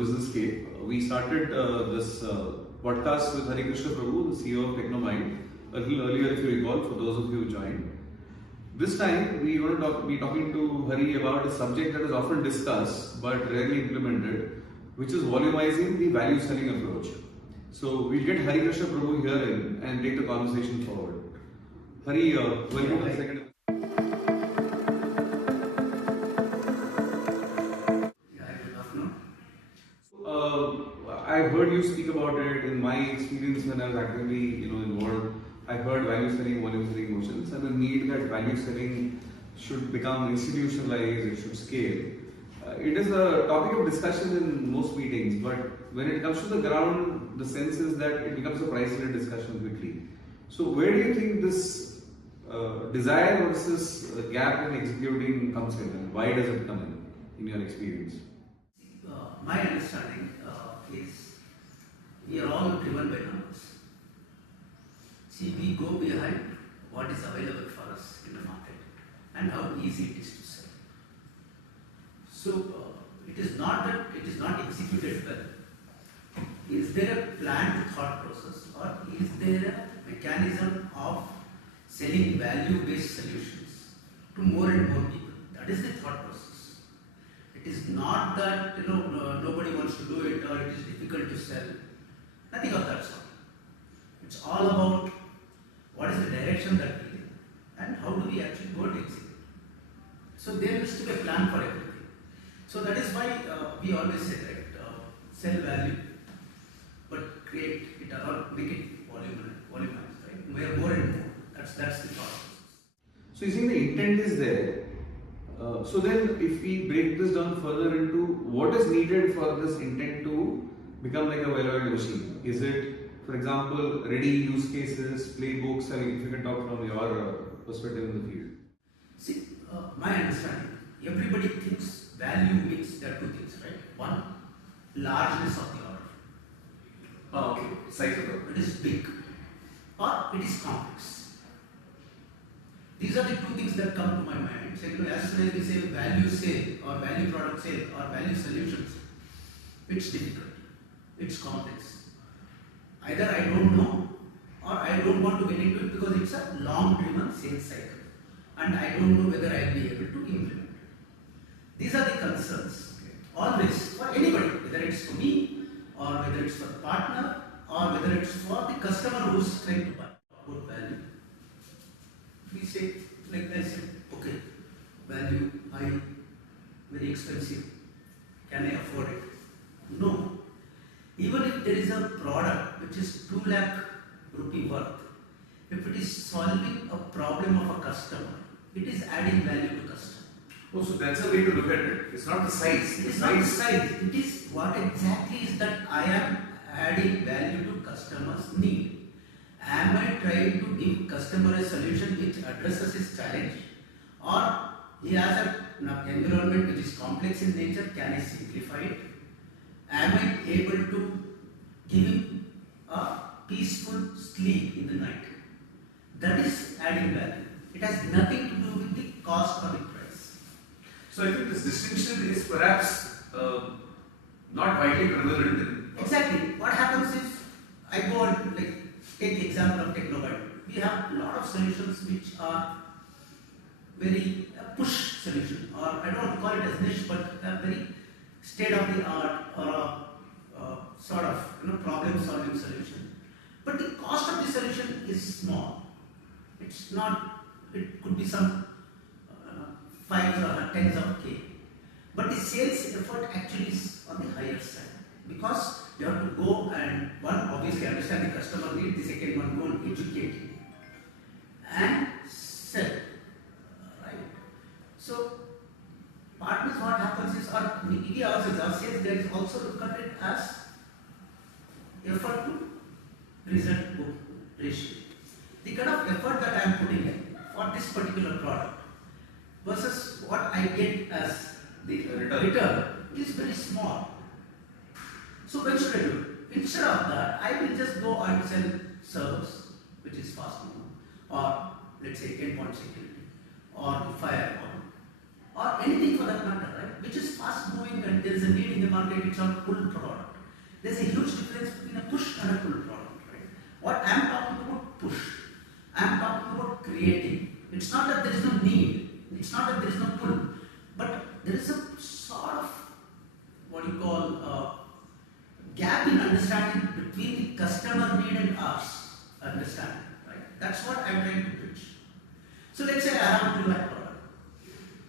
BusinessScape. We started this podcast with Harikrishna Prabhu, the CEO of TechnoBind, a little earlier, if you recall, for those of you who joined. This time, we are going to be talking to Hari about a subject that is often discussed but rarely implemented, which is volumizing the value selling approach. So we'll get Harikrishna Prabhu here in and take the conversation forward. Hari, welcome to the second. I've heard you speak about it. In my experience when I was actively involved, I heard value selling, volume selling motions, and the need that value selling should become institutionalized, it should scale. It is a topic of discussion in most meetings, but when it comes to the ground, the sense is that it becomes a price-led discussion quickly. So where do you think this desire versus gap in executing comes in, and why does it come in your experience? My understanding is we are all driven by numbers. See, we go behind what is available for us in the market and how easy it is to sell. So it is not that it is not executed well. Is there a planned thought process, or is there a mechanism of selling value-based solutions to more and more people? That is the thought process. It is not that nobody wants to do it or it is difficult to sell. Nothing of that sort. It's all about what is the direction that we take and how do we actually go and execute. So there needs to be a plan for everything. So that is why we always say, right, sell value, but create it or make it volumize, right? More and more. That's the process. So you think the intent is there. So then if we break this down further into what is needed for this intent to become like a well-oiled machine. Is it, for example, ready use cases, playbooks? I mean, if you can talk from your perspective in the field. See, my understanding, everybody thinks value means there are two things, right? One, largeness of the order. Oh, okay. Sizable. It is big or it is complex. These are the two things that come to my mind. So, as soon as we say value sale or value product sale or value solutions, it's difficult, it's complex. Either I don't know or I don't want to get into it because it's a long-driven sales cycle and I don't know whether I'll be able to implement it. These are the concerns, always, for anybody, whether it's for me or whether it's for the partner or whether it's for the customer who's trying to buy good value. We say, like I said, okay, value high, very expensive, can I afford it? No. Even if there is a product which is 2 lakh rupee worth, if it is solving a problem of a customer, it is adding value to customer. Oh, so that's a way to look at it. It's not the size. It is not the size. It is what exactly is that I am adding value to customer's need. Am I trying to give customer a solution which addresses his challenge, or he has an environment which is complex in nature, can I simplify it? Am I able to give him a peaceful sleep in the night? That is adding value. It has nothing to do with the cost or the price. So I think this distinction is perhaps not widely prevalent. Exactly. What happens is, I go and take the example of TechnoBind. We have a lot of solutions which are very push solution, or I don't want to call it as niche, but a very state-of-the-art or sort of problem-solving solution. But the cost of the solution is small. It's not. It could be some 5s or 10s of K. But the sales effort actually is on the higher side, because you have to go and obviously understand the customer need, the second one go and educate him and sell, right? So partners, what happens is, or we ourselves, our sales guys also look at it as effort to result ratio. The kind of effort that I am putting in for this particular product versus what I get as the return is very small. So when should I do it? Instead of that, I will just go and sell servers, which is fast moving, or let's say endpoint security, or firewall, or anything for that matter, right? Which is fast moving and there is a need in the market, it's on pull There's a huge difference between a push and a pull product, right? What I'm talking about push, I'm talking about creating. It's not that there is no need, it's not that there is no pull, but there is a sort of what you call gap in understanding between the customer need and us understanding, right? That's what I'm trying to bridge. So let's say I have a 2 lakh product.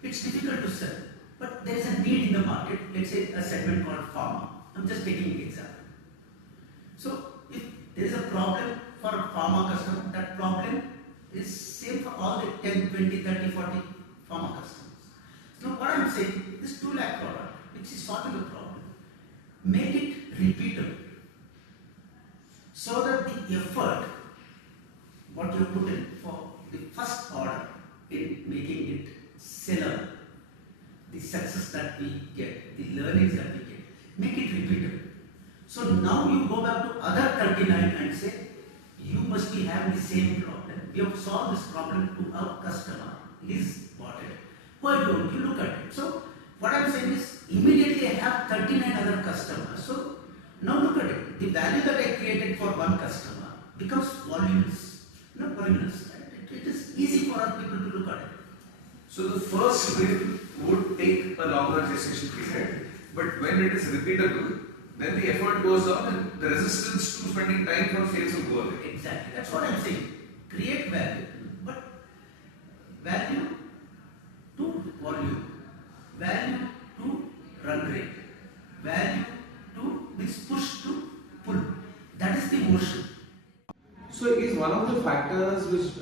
It's difficult to sell, but there is a need in the market. Let's say a segment called pharma. I'm just taking an example. So if there is a problem for a pharma customer, that problem is same for all the 10, 20, 30, 40 pharma customers. So what I'm saying, this 2 lakh product, which is solving the problem, make it repeatable. So that the effort, what you put in for the first order in making it seller, the success that we get, the learnings that we get, make it repeatable. So now you go back to other 39 and say, you must be having the same problem. We have solved this problem to our customer. He's bought it. Why don't you look at it? So what I'm saying is, immediately I have 39 other customers. So now look at it. The value that I created for one customer becomes voluminous. Voluminous, right? It is easy for our people to look at it. So the first win would take a longer gestation period, but when it is repeatable, then the effort goes down and the resistance to spending time for sales will go away. Exactly. That's what I'm saying. Create value, but value to volume, value to run rate, value to this push to pull. That is the motion. So is one of the factors which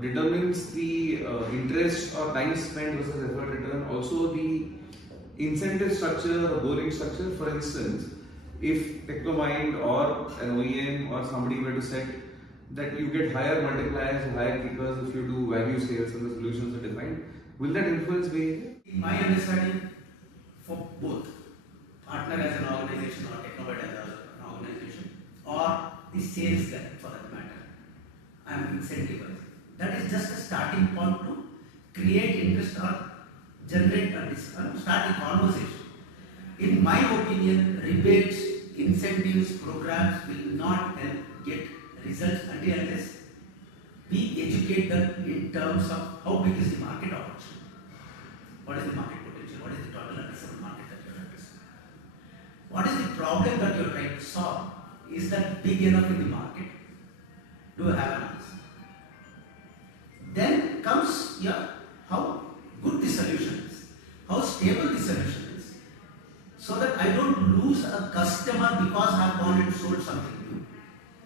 determines the interest or time spent versus effort return also the incentive structure or goaling structure? For instance, if TechnoBind or an OEM or somebody were to set that you get higher multipliers, higher kickers if you do value sales and the solutions are defined, will that influence behavior? In my understanding, for both partner as an organization or TechnoBind as an organization or the sales guy for that matter, I am incentivizing. That is just a starting point to create interest or generate a start a conversation. In my opinion, rebates, incentives, programs will not help get results until unless we educate them in terms of how big is the market opportunity, what is the market potential, what is the total addressable market that you are addressing, what is the problem that you are trying to solve, is that big enough in the market, do I have an answer? Then comes how good the solution is, how stable the solution is, so that I don't lose a customer because I have gone and sold something new,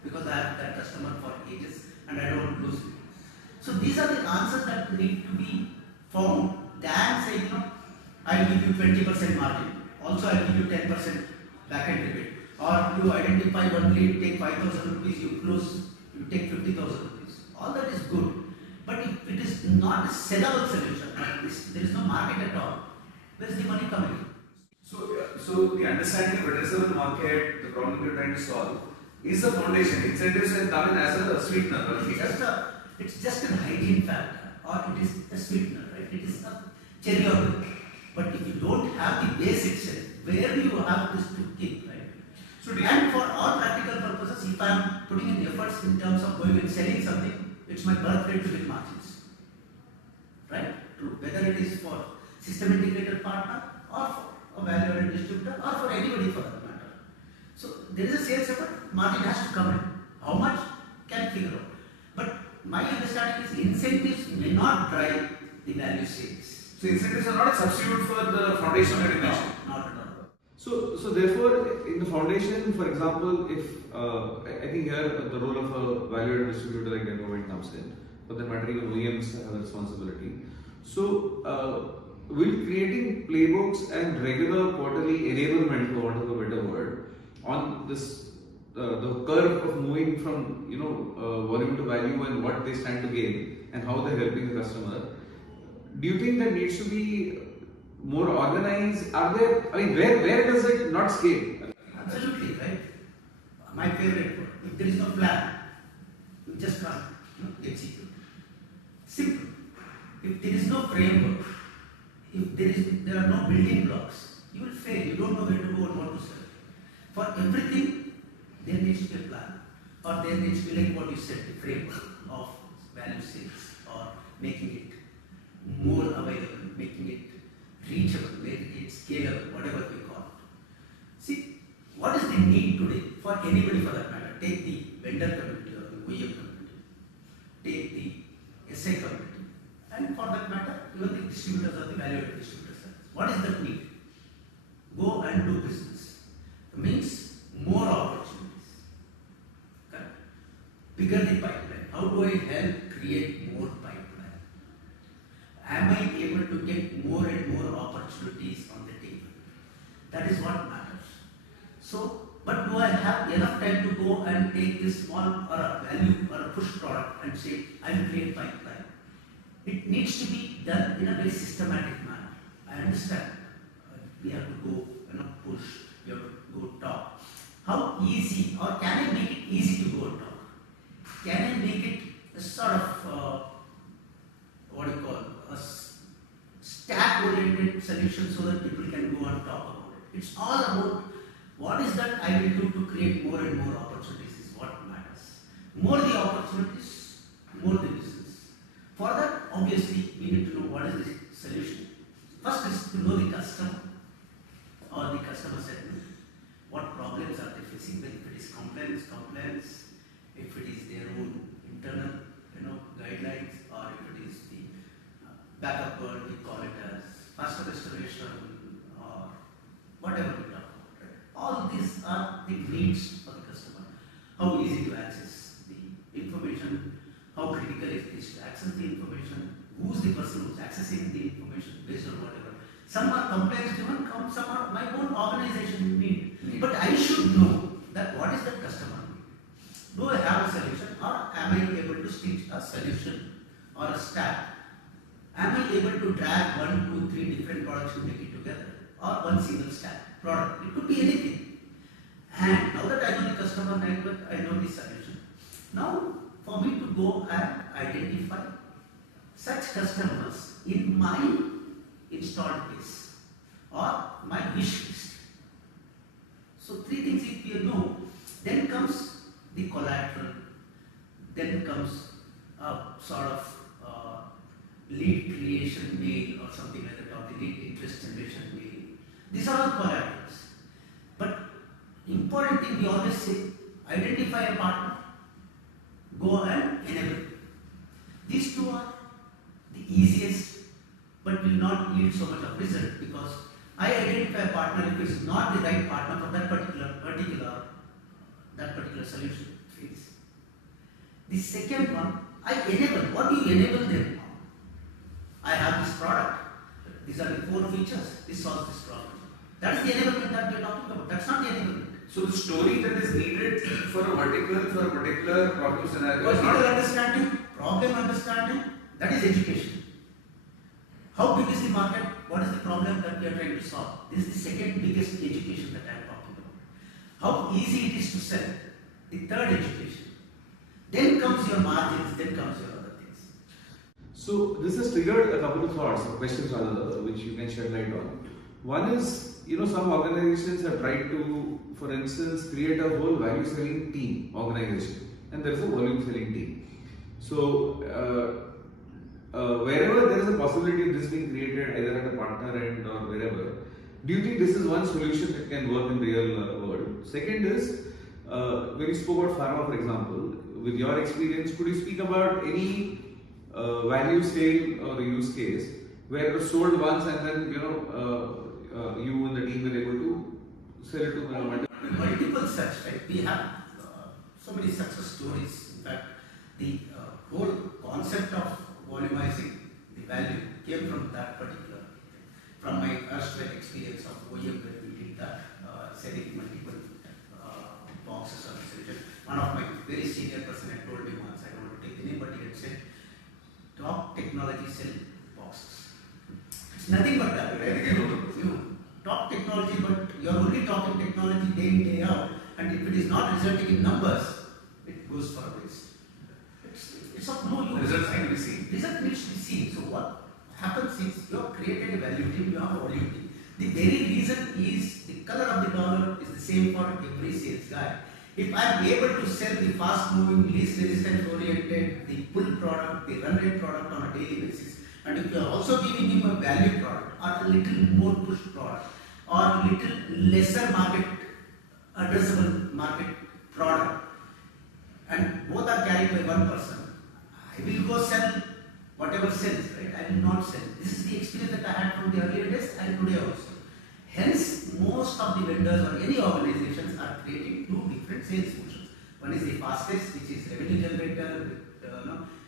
because I have that customer for ages and I don't lose it. So these are the answers that need to be found than saying, I will give you 20% margin, also I will give you 10% back-end rebate. Or you identify one lead, take 5,000 rupees, you close, you take 50,000 rupees. All that is good. But if it is not a sellable solution, there is no market at all, where is the money coming in? So the understanding of addressable market, the problem you're trying to solve, is the foundation. Incentives can come in as a sweetener. It's just a hygiene factor, or it is a sweetener, right? It is a cherry on top. But if you don't have the base itself, where do you have this to kick, right? And for all practical purposes, if I am putting in efforts in terms of going and selling something, it's my birth rate to get margins, right? True. Whether it is for system integrated partner or for a value-added distributor or for anybody for that matter. So there is a sales effort, margin has to come in. How much can figure out. But my understanding is incentives may not drive the value sales. So incentives are not a substitute for the foundation that you mentioned. Not at all. So therefore, in the foundation, for example, if I think here the role of a value-added distributor like TechnoBind comes in, for that matter, even OEMs have a responsibility. So will creating playbooks and regular quarterly enablement, for want of a better word, on this the curve of moving from volume to value and what they stand to gain and how they're helping the customer, do you think that needs to be more organized? Are there? I mean, where does it not scale? Absolutely, right? My favorite word. If there is no plan, you just can't execute. Simple. If there is no framework, if there are no building blocks, you will fail. You don't know where to go and what to sell. For everything, there needs to be a plan, or there needs to be like what you said, the framework of value sales, or making it more available, making it reachable, making it scalable, whatever we call it. See, what is the need today for anybody for that matter? Take the vendor community or the OEM community, take the SI community, and for that matter, even the distributors or the value-added distributors. What is that need? Go and do business. It means more opportunities. Correct? Bigger the pipeline. How do I help create more pipeline? Am I able to get more and more opportunities on the table? That is what matters. So, but do I have enough time to go and take this small or a value or a push product and say, I will create pipeline? It needs to be done in a very systematic manner. I understand. We have to go, push. We have to go talk. How easy, or can I make it easy to go and talk? Can I make it a sort of a stack-oriented solution so that people can go and talk about it? It's all about what is that I will do to create more and more opportunities is what matters. More the opportunities, more the business. For that, obviously, we need to know what is the solution. First is to know the customer or the customer segment. What problems are they facing? If it is compliance, if it is their own internal guidelines, or if it is the backup word, we call it as faster restoration, or whatever we talk about. Right? All these are the needs for the customer. How easy to access the information, how critical it is to access the information, who's the person who's accessing the information based on whatever. Some are compliance driven, some are my own organization need. But I should know that what is the customer need. Do I have a solution, or am I able to stitch a solution or a stack? Am I able to drag 1, 2, 3 different products to make it together, or one single stack product? It could be anything. And now that I know the customer network, I know the solution. Now, for me to go and identify such customers in my installed base or my wish list. So 3 things if you know, then comes the collateral, then comes a sort of lead creation mail or something like that, or the lead interest generation mail. These are all collaterals. But important thing we always say, identify a partner, go and enable. These 2 are the easiest, but will not yield so much of result, because I identify a partner if it is not the right partner for that particular solution phase. The second one, I enable. What do you enable them on? I have this product. These are the 4 features. This solves this problem. That's the enablement that we are talking about. That's not the enablement. So the story that is needed for a particular problem scenario is Vertical not understanding, problem understanding, that is education. How big is the market? What is the problem that we are trying to solve? This is the second biggest education that I am talking about. How easy it is to sell. The third education. Then comes your margins, then comes your other things. So this has triggered a couple of thoughts or questions rather, which you can shed light on. One is, some organizations have tried to, for instance, create a whole value selling team organization, and there is a volume selling team. So wherever there is a possibility of this being created, either at a partner end or wherever, do you think this is one solution that can work in real world? Second is, when you spoke about pharma, for example, with your experience, could you speak about any value sale or use case where it was sold once and then you and the team were able to sell it to multiple such, right? We have so many success stories. In fact, the whole concept of volumizing the value came from that particular, from my erstwhile experience of OEM where we did that, selling multiple boxes of solution. One of my very senior person had told me once, I don't want to take the name, but he had said, talk technology, sell boxes. It's nothing but that, right? You talk technology, but you're only talking technology day in, day out, and if it is not resulting in numbers, it goes for a waste. It's of no use. Results need to be seen. Result needs to be seen. So what happens is you have created a value team, you have a volume team. The very reason is the color of the dollar is the same for every sales guy. If I am able to sell the fast moving, least resistance oriented, the pull product, the run rate product on a daily basis, and if you are also giving him a value product or a little more push product or little lesser market addressable market product, and both are carried by one person, I will go sell whatever sells, right? I will not sell. This is the experience that I had from the earlier days and today also. Hence, most of the vendors or any organizations are creating two different sales motions. One is the fastest, which is revenue generator,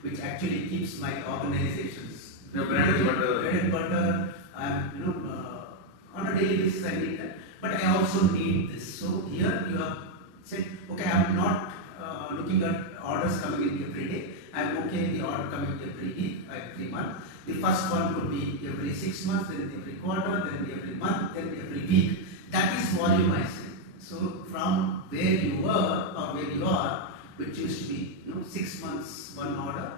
which actually keeps my organizations bread and butter. On a daily basis I need that. But I also need this. So here you have said, okay, I am not looking at orders coming in every day. I am okay with the order coming every week, every month. The first one could be every 6 months, then every quarter, then every month, then every week. That is volumizing. So from where you were or where you are, which used to be 6 months one order,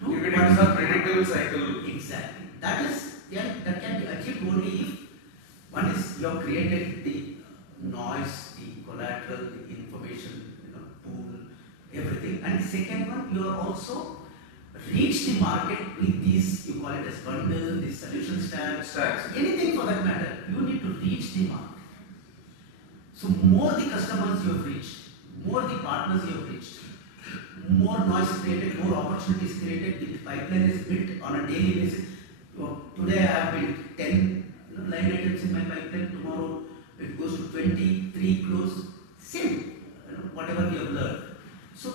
to you get some predictable cycle. Exactly. That can be achieved only if one is you have created the noise, the collateral, the information, pool, everything. And the second one, you are also reach the market with these, you call it as bundle, the solution stacks, anything for that matter. You need to reach the market. So more the customers you have reached, more the partners you have reached, more noise created, more opportunities created, the pipeline is built on a daily basis. Today I have built 10 line items in my pipeline, tomorrow it goes to 23 close, same, whatever we have learned. So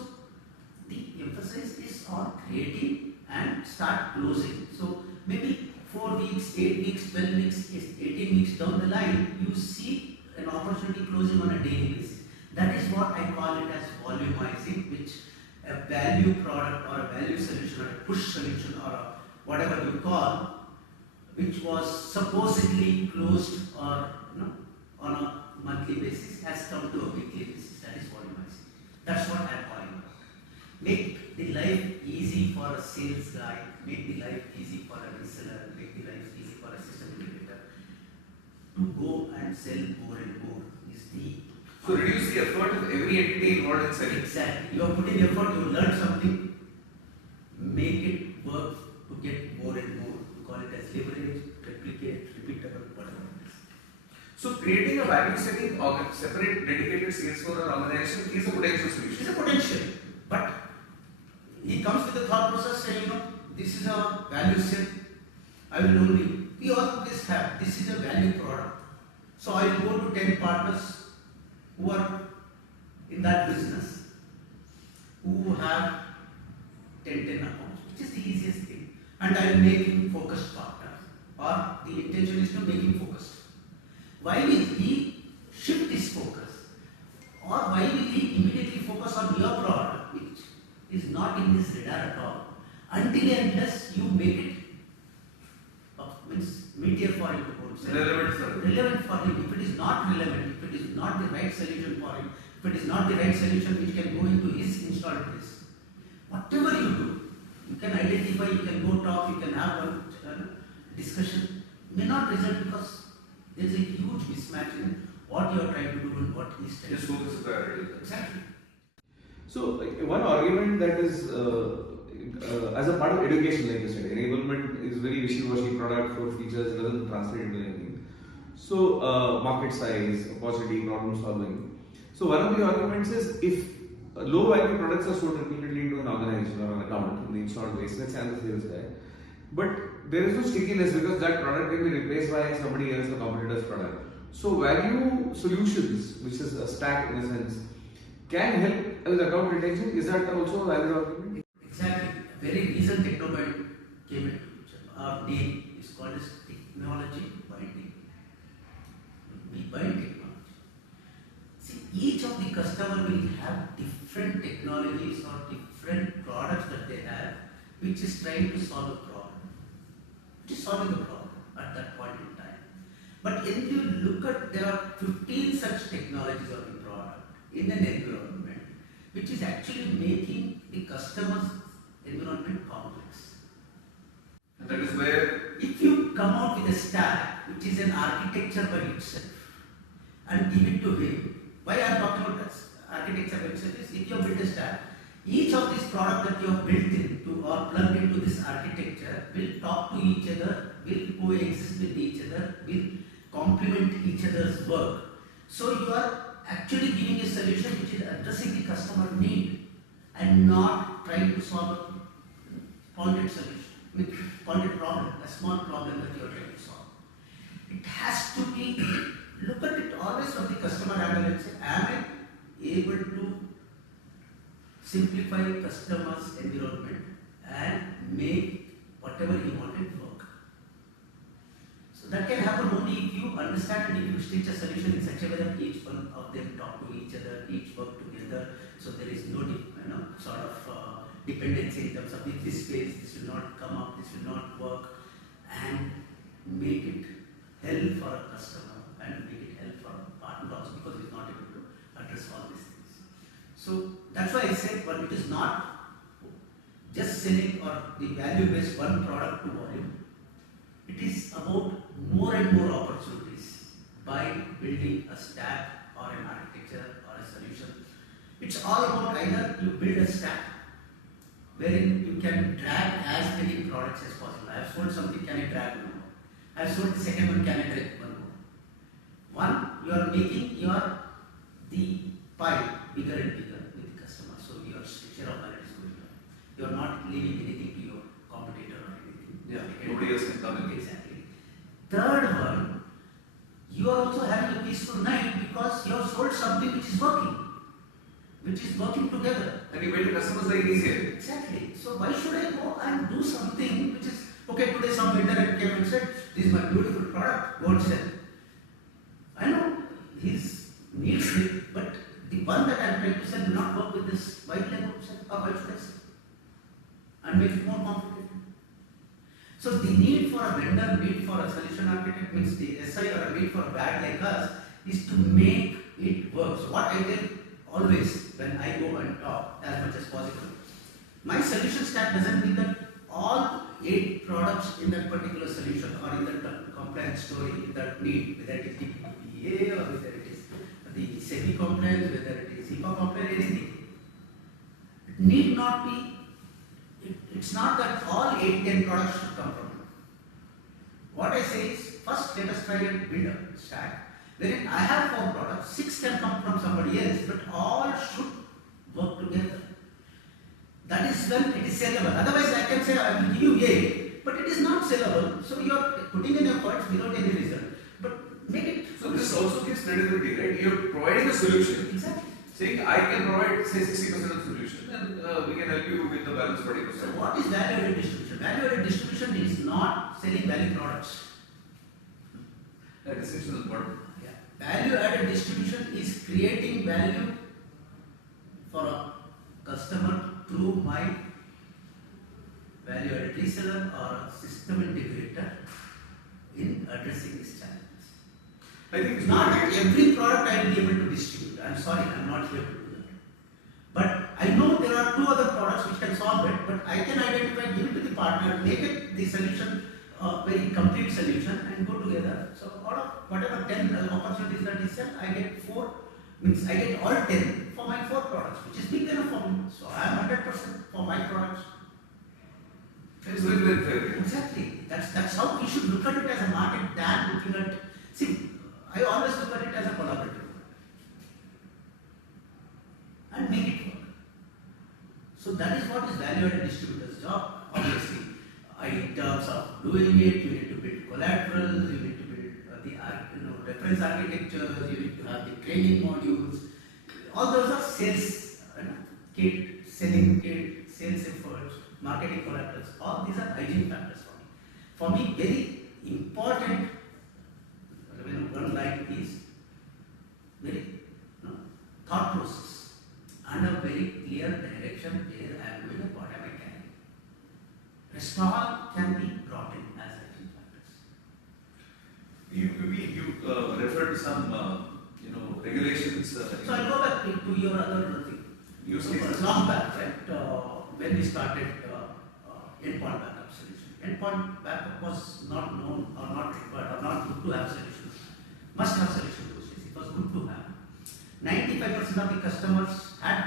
the emphasis is on creating and start closing. So maybe 4 weeks, 8 weeks, 12 weeks, 18 weeks down the line, you see an opportunity closing on a daily basis. That is what I call it as volumizing, which a value product or a value solution or a push solution or a whatever you call, which was supposedly closed or on a monthly basis, has come to a weekly basis. That is volumizing. That's what I am calling about. Make the life easy for a sales guy, make the life easy for a reseller, make the life easy for a system integrator to go and sell more and more is the. So reduce the effort of every entity involved in selling. Exactly. You have put in effort, you learn something, make it work to get more and more. You call it as leverage, replicate, repeatable, whatever it is. So creating a value selling separate dedicated sales for an organization is a potential solution. It's a potential, but he comes with the thought process saying, this is a value sell. I will only, we always have, this is a value product. So I will go to 10 partners who are in that business, who have 10 accounts, which is the easiest thing. And I will make him focused partner, or the intention is to make him focused. Why will he shift his focus? Or why will he immediately focus on your product, which is not in his radar at all, until and unless you make it meteor for him to go sell. Relevant for him. If it is not relevant, if it is not the right solution for him, if it is not the right solution which can go into his installed base, whatever you do, you can identify, you can go talk, you can have a discussion, may not result because there is a huge mismatch in what you are trying to do and what he is trying to do. Just focus on priority. Exactly. So, one argument that is as a part of education, like you said, enablement is very wishy-washy product for features, it doesn't translate into anything. So, market size, opportunity, problem solving. So, one of the arguments is if low value products are sold repeatedly into an organization or an account in the installed base, let's say I'm the sales guy, but there is no stickiness because that product can be replaced by somebody else, a competitor's product. So, value solutions, which is a stack in a sense, can help with account retention. Is that also a valid argument? Exactly. Very recent TechnoBind came into picture. Our name is called as technology binding. We bind technology. See, each of the customer will have different technologies or different products that they have, which is trying to solve a problem. Which is solving the problem at that point in time. But if you look at, there are 15 such technologies or the product in an environment, which is actually making the customer's environment complex. And that is where, if you come out with a stack which which is an architecture by itself and give it to him. Why I am talking about this architecture by itself is if you have built a stack, each of these products that you have built into or plugged into this architecture will talk to each other, will coexist with each other, will complement each other's work. So you are actually giving a solution which is addressing the customer need and not trying to solve a pointed solution, pointed problem, a small problem that you are trying to solve. It has to be, look at it always from the customer angle and say, am I able to simplify customer's environment and make whatever he wanted work. So that can happen only if you understand and if you stitch a solution in such a way that each one of them talk to each other, each work together. So there is no sort of dependency in terms of if this phase, this will not come up, this will not work, and make it hell for a customer and make it hell for a partner also because he's not able to address all these things. So that's why I said, but it is not just selling or the value-based one product to volume. It is about more and more opportunities by building a stack or an architecture or a solution. It's all about either you build a stack wherein you can drag as many products as possible. I have sold something, can I drag one more? I have sold the second one, can I drag one more? One, you are making the pie bigger and bigger with the customer. So your share of wallet is going up. You are not leaving anything to your competitor or anything. Yeah, nobody else can come in. Exactly. Third one, you are also having a peaceful night because you have sold something which is working together. And you made the customers very easier. Exactly. So why should I go and do something which is, okay, today some vendor came and said, this is my beautiful product, go and sell. I know he needs it, but the one that I am trying to sell will not work with this. Why will I go and sell? Or why should I sell? And make it more complicated. So the need for a vendor, need for a solution architect means the SI or a need for a guy like us is to make it work. So what I tell always when I go and talk as much as possible, my solution stack doesn't mean that all 8 products in that particular solution or in that compliance story that need, whether it is DPPA or whether it is the SEBI compliance, whether it is HIPAA compliance, anything. It need not be. It's not that all 8-10 products should come from you. What I say is, first let us try and build a stack wherein I have 4 products, 6 can come from somebody else, but all should work together. That is when it is sellable. Otherwise, I can say I will give you A, but it is not sellable. So you are putting in efforts without any result. But make it. So this also gives credibility, right? You are providing a solution. Exactly. Saying I can provide say 60% of solution and we can help you with the balance 40%. So what is value-added distribution? Value-added distribution is not selling value products. That is important. Yeah. Value-added distribution is creating value for a customer through my value-added reseller or system integrator in addressing these challenges. I think it's Not every product I will be able to distribute. I'm sorry, I'm not here to do that. But I know there are 2 other products which can solve it, but I can identify, give it to the partner, make it the solution, very complete solution and go together. So out of whatever 10 opportunities that is sell, I get 4, means I get all 10 for my 4 products, which is big enough for me. So I am 100% for my products. It's very, very fair. Exactly. That's how we should look at it as a market than looking at, see, I always look at it as a collaborative and make it work. So that is what is value-added distributor's job. Obviously, in terms of doing it, you need to build collaterals, you need to build the reference architectures, you need to have the training modules. All those are sales kit, selling kit, sales efforts, marketing collaterals. All these are hygiene factors for me. For me, very important one line is very thought process and a very clear direction where I am going and what am I carrying. Rest all can be brought in as hygiene factors. You referred to some regulations. So I'll go back to your other thing. Use cases. Long back, right? When we started endpoint backup solution. Endpoint endpoint backup was not known or not required or not good to have solutions. Must have solution those days. It was good to have. 95% of the customers had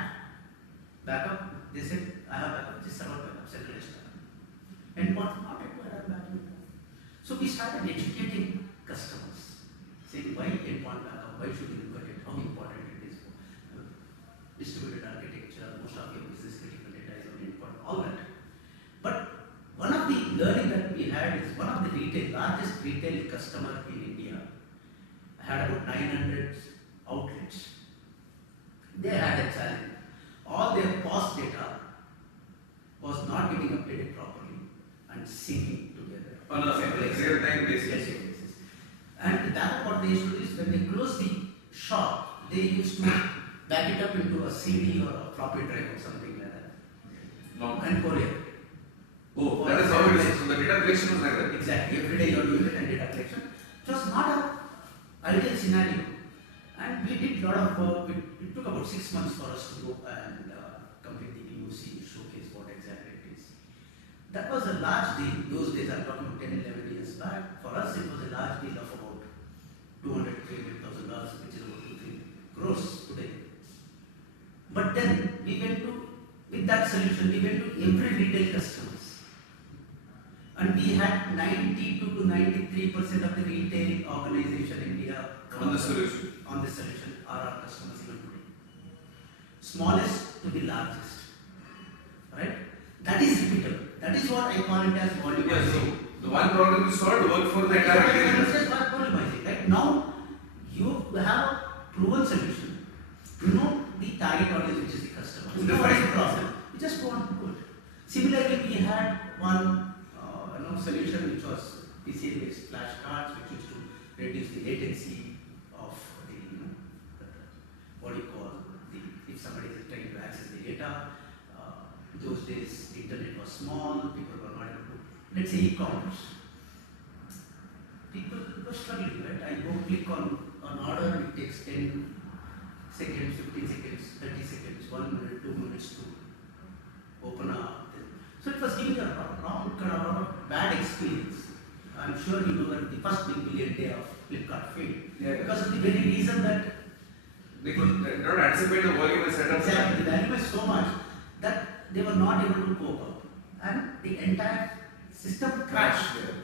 backup. They said, I have backup, just server backup, centralized backup. Endpoint not required backup. So we started educating customers, saying why endpoint backup, why should you look at it, how important it is for distributed architecture, most of your business critical data is on endpoint, all that. But one of the learning that we had is one of the largest retail customer in India had about 900 outlets. They had a challenge. All their POS data was not getting updated properly and syncing together. On a real-time basis. And that what they used to do is when they closed the shop, they used to back it up into a CD or a floppy drive or something like that. Long. And courier. Oh, that is how it is. So the data collection was like that. Exactly. Every day you are doing it and data collection. It was not an ideal scenario. And we did a lot of work. It took about 6 months for us to go and complete the POC, showcase what exactly it is. That was a large deal. Those days, I'm talking about 10, 11 years back. For us, it was a large deal of about $200,000, which is about 2-3 crores today. But then we went to, with that solution, we went to every retail customers. And we had 92 to 93% of the retail organization in India On the solution. On this solution are our customers even today. Smallest to the largest. Right? That is repeatable. That is what I call it as volumizing. Yeah, so the one problem you solved work for the entire This is what volumizing. Right? Now you have a proven solution. You know the target audience, which is the customer. You know what is the problem. You just go on to do it. Similarly, we had one solution which was PC-based flashcards, which used to reduce the latency of the, what do you call, if somebody is trying to access the data. Those days, the internet was small, people were not able to, let's say e-commerce. People were struggling, right? I go click on an order, it takes 10 seconds, 15 seconds, 30 seconds, 1 minute, 2 minutes to open up. So it was giving a wrong kind of bad experience. I'm sure you know that the first big billion day of Flipkart failed. Yeah. Because of the very reason that They could not anticipate the volume and setup. exactly the value was so much that they were not able to cope up. And the entire system crashed. Yeah.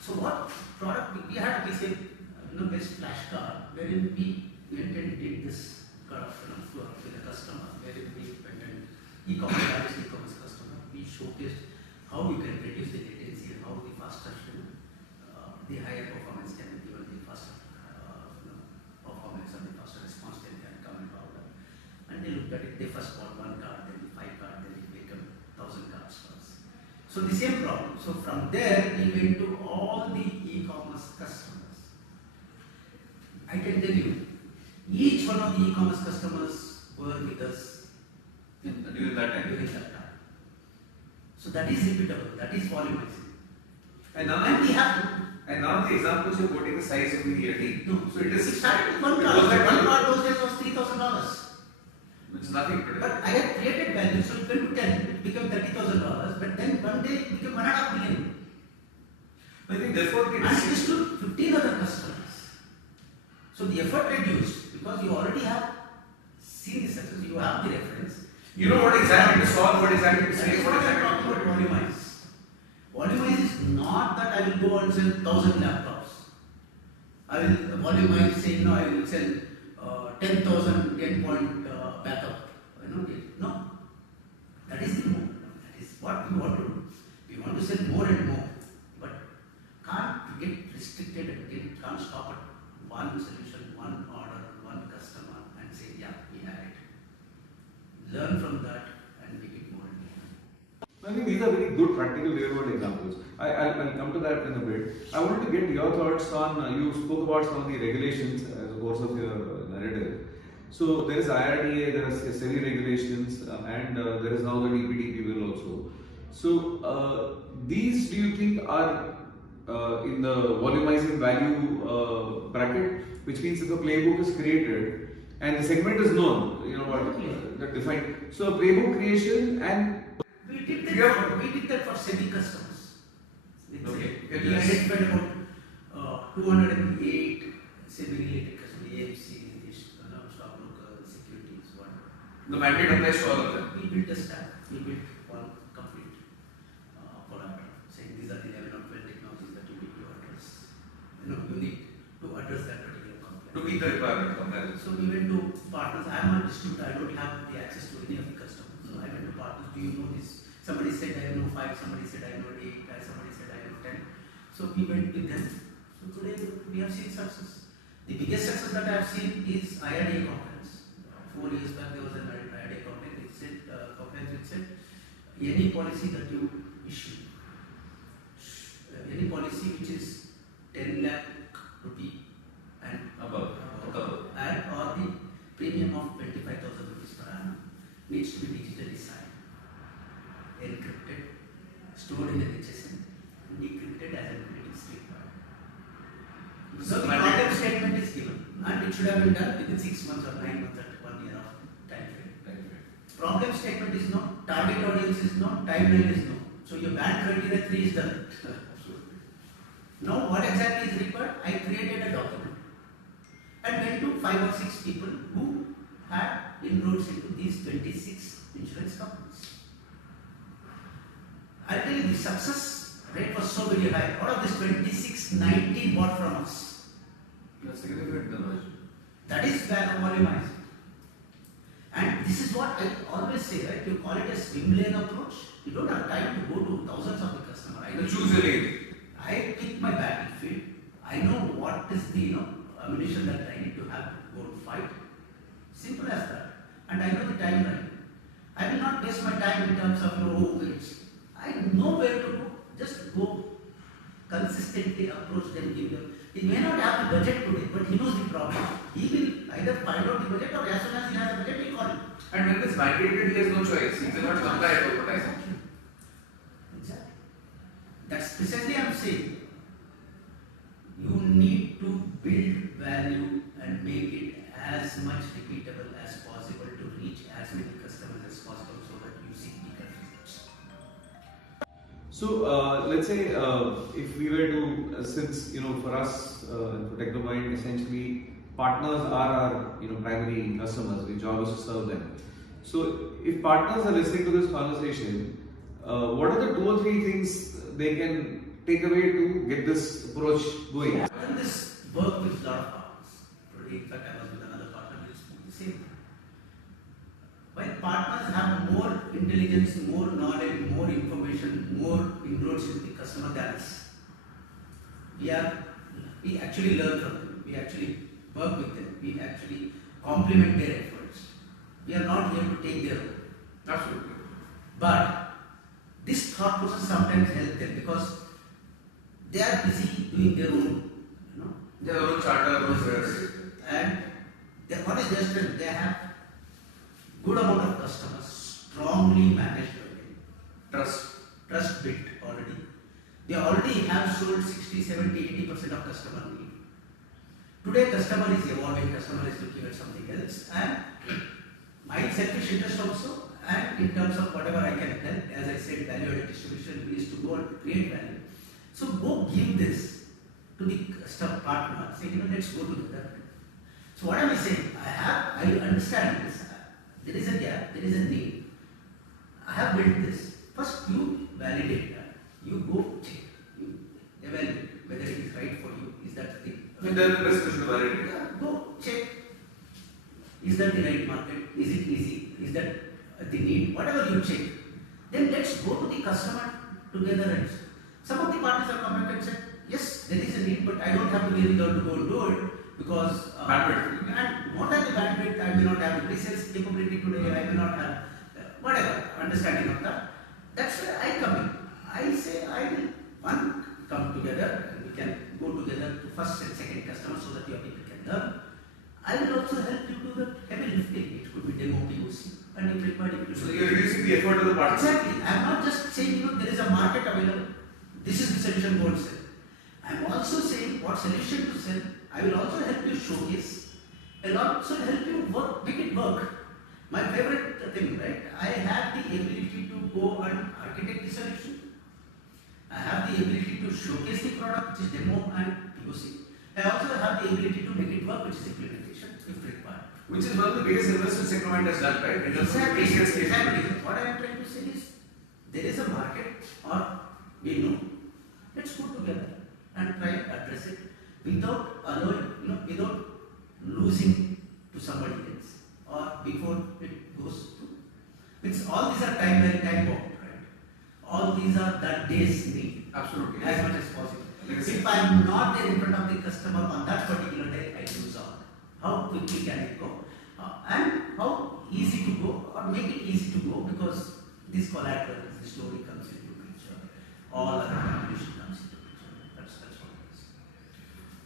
So what product we had a piece of best flashcard wherein we went and did this kind of work with the customer, wherein we went and largest e-commerce customer, we showcased how we can reduce the latency and how the faster the higher performance can be given, the faster performance and the faster response time can come about. And they looked at it, they first bought 1 card, then the 5 card, then it became 1,000 cards for us. So the same problem. So from there we went to all the e-commerce customers. I can tell you, each one of the e-commerce customers were with us During that time. So that is repeatable, that is volumizing. And none And of, we have to and none of the examples you're quoting the size of the team. do. So it is. It started with 1 it card. was like 1 card those days was $3,000. It's nothing today. But I had created value, so it went to 10, it became $30,000. But then one day it became $1.5 million. I think therefore And it is to 15 other customers. So the effort reduced because you already have seen the success, you have the reference. you know what exactly to solve, what exactly to That say, is what what I am exactly talking about volumize. Volumize is not that I will go and sell 1,000 laptops. I will volumize saying no, I will sell 10,000 endpoint backup. No. That is the move. That is what we want to do. We want to sell more and more. But can't get restricted and can't stop at one solution, one order, one customer and say, yeah, we have it. Learn from that and make it more and more. I think these are very good practical real world examples. I'll come to that in a bit. I wanted to get your thoughts on, you spoke about some of the regulations as a course of your narrative. So there is IRDA, there is SEBI regulations, and there is now the DPDP bill also. So these, do you think, are in the volumizing value bracket, which means if a playbook is created and the segment is known, you know what, that defined. So playbook creation and We did that for SEBI customers. With identified about 208 semi-related customers, AMC, stockbroker, securities, one. The mandate applies to all of them. We built a stack. We built one complete product saying these are the 11 or 12 technologies that you need to address. You need to address that particular complaint. To meet the requirement of that. So we went to partners. I am a distributor. I don't have the access to any of the customers. So I went to partners. Do you know this? Somebody said I know 5. Somebody said I know 8. Somebody said I know 10. So we went with them. So today we have seen success. The biggest success that I have seen is IRDA conference. 4 years back there was an IRDA conference which said any policy that you issue, any policy which is 10 lakh rupee and Above. and or the premium of 25,000 rupees per annum needs to be digitally signed, encrypted, stored in an HSM, and decrypted as an entity required. So the problem statement is given, and it should have been done within 6 months or 9 months or 1 year of time frame. Problem statement is no, target audience is no, timeline is no. So your band criteria 3 is done. Now what exactly is required? I created a document and went to 5 or 6 people who had inroads into these 26 insurance companies. I'll tell you the success rate was so very high. Out of this 26, 19 bought from us. That's significant numbers. That is volumize. And this is what I always say, right? You call it a swim lane approach. You don't have time to go to thousands of the customer. You choose your lane. I pick my battlefield. I know what is the ammunition that I need to have to go to fight. Simple as that. And I know the timeline. I will not waste my time in terms of I know where to go. Just go consistently approach them, give them. He may not have the budget today, but he knows the problem. He will either find out the budget or as soon as he has the budget, he will call it. And when this mandated, he has no choice. He cannot comply at advertising. Exactly. That's precisely I am saying. You need to build value and make it as much repeatable as possible to reach as many customers as possible so that you see bigger results. So let's say if we were to, since for us for TechnoBind, essentially partners are our primary customers. Our job is to serve them. So if partners are listening to this conversation, what are the 2 or 3 things they can take away to get this approach going? I've done this work with a lot of partners. Today, in fact, I was with another partner which is the same. While partners have more intelligence, more knowledge, more information, more inroads into the customer than us, we actually learn from them. We actually work with them. We actually complement their efforts. We are not here to take their own. Absolutely. But this thought process sometimes helps them because they are busy doing their own, Their own charter, process. and what is their strength? They have good amount of customers, strongly managed by them. Trust built already. They already have sold 60, 70, 80% of customer need. Today customer is evolving, customer is looking at something else, and my selfish interest also, and in terms of whatever I can help, as I said, value-added distribution is to go and create value. So go give this to the customer partner, say, let's go together. So what am I saying? I understand this. There is a gap, there is a need. I have built this. First you validate that. You go check. You evaluate whether it is right for you. Is that the thing? Then the best is to validate. Yeah, go check. Is that the right market? Is it easy? Is that the need? Whatever you check. Then let's go to the customer together and some of the partners have come back and said, yes, there is a need, but I don't have to really learn to go and do it because bandwidth. And what are the bandwidth? I may not have the pre-sales capability today, I may not have whatever understanding of that. That's where I come in. I say I will come together and we can go together to first and second customer so that your people can learn. I will also help you do the heavy lifting. It could be demo POC and if required. So you're reducing the effort of the partner. Exactly. I am not just saying there is a market available. This is the solution go and sell. I am also saying what solution to sell. I will also help you showcase. I will also help you work, make it work. My favorite thing, right? I have the ability to go and architect the solution. I have the ability to to showcase the product, which is demo and POC. I also have the ability to make it work, which is implementation, if required. Which is one of the biggest investments TechnoBind has done, right? Exactly. What I am trying to say is, there is a market, or we know, let's put together and try and address it without allowing, without losing to somebody else, or before it goes to. Means all these are time bound, right? All these are that day's need. Absolutely. As much as possible. If I am not there in front of the customer on that particular day, I lose out. How quickly can it go? And how easy to go, or make it easy to go, because this collateral, the story comes into picture. All other information comes into picture. That's what it is.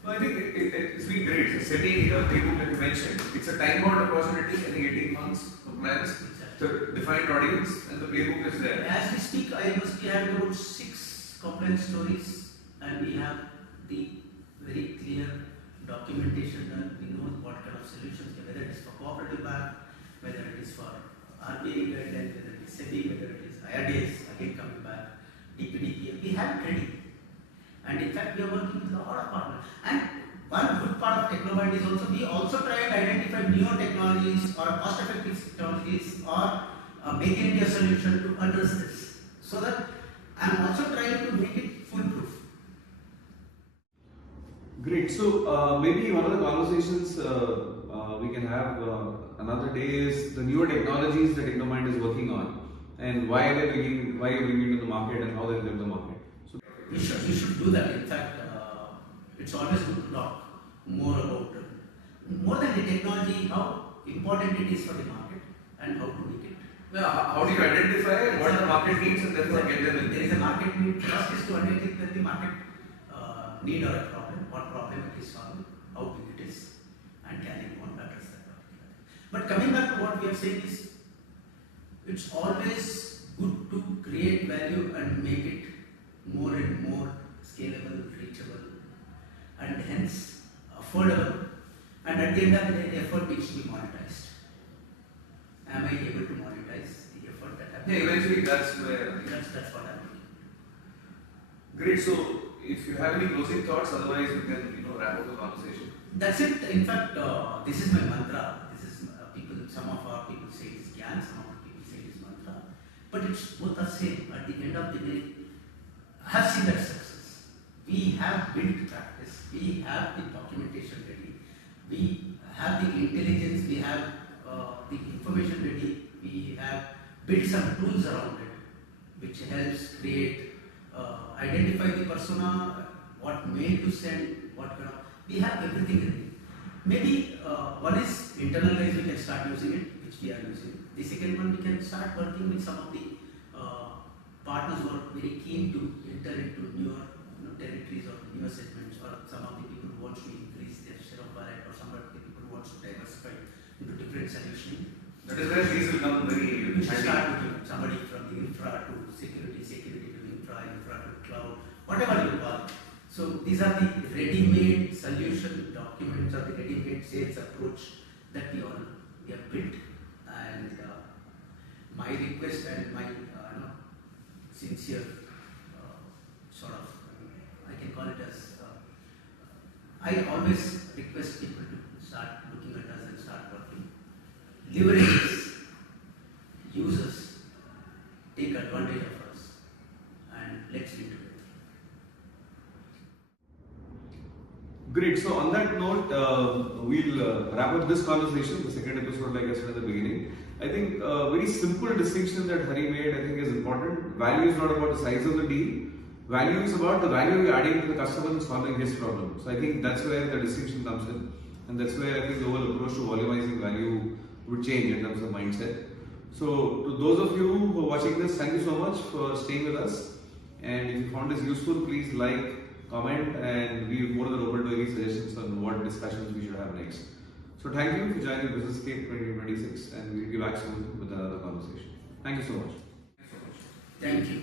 No, I think it's been great. The SETI playbook that you mentioned, it's a time-bound opportunity, I think 18 months of plans, the defined audience, and the playbook is there. As we speak, I must be having about 6 complaint stories, and we have the very clear documentation that we know what kind of solutions, whether it is for cooperative bank, whether it is for RBI guidelines, whether it is SEBI, whether it is IRDAs, again coming back, DPDPA, we have it ready. And in fact, we are working with a lot of partners. And one good part of TechnoBind is also, we also try and identify newer technologies or cost-effective technologies or make in India solution to address this. So that I am also trying to make it foolproof. Great. So maybe one of the conversations we can have another day is the newer technologies that TechnoBind is working on, and why you're bringing it to the market and how they're going to the market. So we should do that. In fact, it's always good to talk more about more than the technology, how important it is for the market and how to make it. yeah, how do you identify what the market needs and therefore get them in? There is a market need. First is to identify that the market need or a problem, what problem it is solving, how big it is, and can it want to address that particular thing. But coming back to what we are saying is, it's always good to create value and make it more and more scalable, reachable, and hence affordable. And at the end of the day, the effort needs to be monetized. Am I able to monetize the effort that I have? Yeah, eventually that's where. That's what I'm doing. Great. So if you have any closing thoughts, otherwise we can wrap up the conversation. That's it. In fact, this is my mantra. This is some of our people say it's Gyan, some of the people say it's mantra. But it's both the same. At the end of the day, I have seen that success. We have built practice. We have the documentation ready. We have the intelligence. We have the information ready. We have built some tools around it, which helps create, identify the persona, what mail to send, what kind of. We have everything ready. Maybe one is internalize, we can start using it, which we are using. The second one, we can start working with some of the partners who are very keen to enter into newer territories or newer segments, or some of the people who want to increase their share of wallet, or some of the people who want to diversify into different solutions. That is where these will come very. We should start looking at somebody from the infra to security to infra to cloud, whatever you call it. So these are the ready-made solution documents or the ready-made sales approach that we have built. And my request and my sincere sort of, I can call it as, I always request people to start looking at us and start working. Leverage this, use us, take advantage of us, and let's be together. Great. So on that note, we'll wrap up this conversation, the second episode, like I said at the beginning. I think a very simple distinction that Hari made, I think, is important. Value is not about the size of the deal. Value is about the value you're adding to the customer and solving his problem. So I think that's where the distinction comes in. And that's where I think the whole approach to volumizing value would change in terms of mindset. So to those of you who are watching this, thank you so much for staying with us. And if you found this useful, please like, comment, and we're more than open to any suggestions on what discussions we should have next. So thank you for joining BusinessScape 2026, and we'll be back soon with another conversation. Thank you so much. Thank you.